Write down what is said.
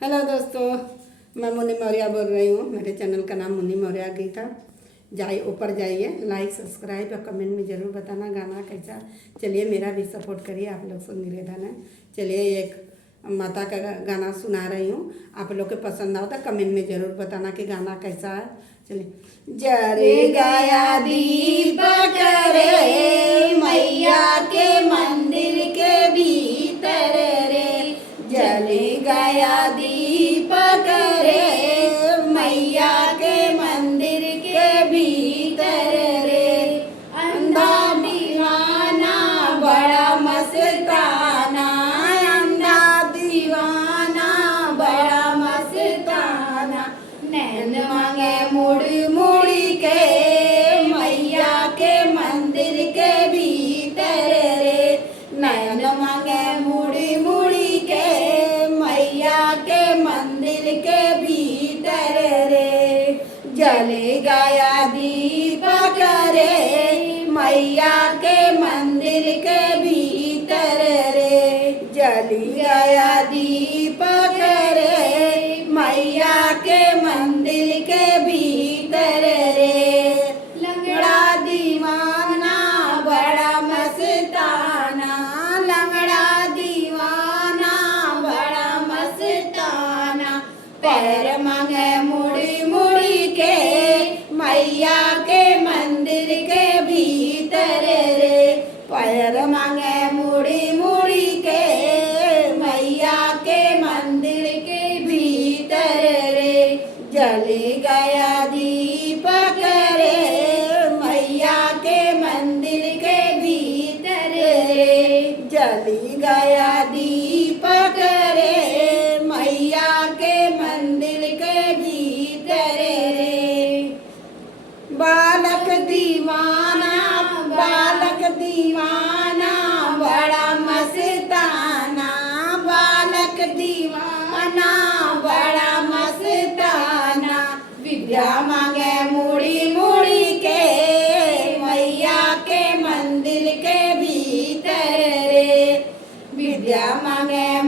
Hello दोस्तों, मैं मुन्नी मौर्य बोल रही हूँ। मेरे चैनल का नाम मुन्नी मौर्य गीता। जाइए ऊपर जाइए, लाइक सब्सक्राइब और कमेंट में ज़रूर बताना गाना कैसा। चलिए मेरा भी सपोर्ट करिए, आप लोग से निवेदन है। चलिए एक माता का गाना सुना रही हूँ, आप लोग के पसंद आओ तो कमेंट में ज़रूर बताना कि गाना कैसा है। चलिए। जरे गया दीपक रे मैया के मंदिर के भीतर रे, जले गया दीपक रे मैया के मंदिर के भीतर रे, अंधा दीवाना बड़ा मस्ताना, अंधा दीवाना बड़ा मस्ताना, नैन मांगे मुड़ी मुड़ी के मैया के मंदिर के भीतर रे, नैन मांगे मुड़ी मुड़ी के मैया के मंदिर के भीतर रे, जले गया दीपक रे मैया के मंदिर के भीतर रे, जली गया दीपक रे मैया के मंदिर के भीतर रे, लंगड़ा दीवाना बड़ा मस्ताना, लंगड़ा दीवाना बड़ा मस्ताना, पैर मांगे मुड़ी मुड़ी के मैया के मंदिर के भीतर रे, पैर मांगे मुड़ी मुड़ी के मैया के मंदिर के भीतर रे, जली गया दीपक रे मैया के मंदिर के भीतर रे, जली गया दीपक रे मैया के मंदिर के भीतर रे, बालक दीवाना बड़ा मस्ताना, बालक दीवाना बड़ा मस्ताना, विद्या मांगे मुड़ी मुड़ी के मैया के मंदिर के भीतर रे, विद्या मांगे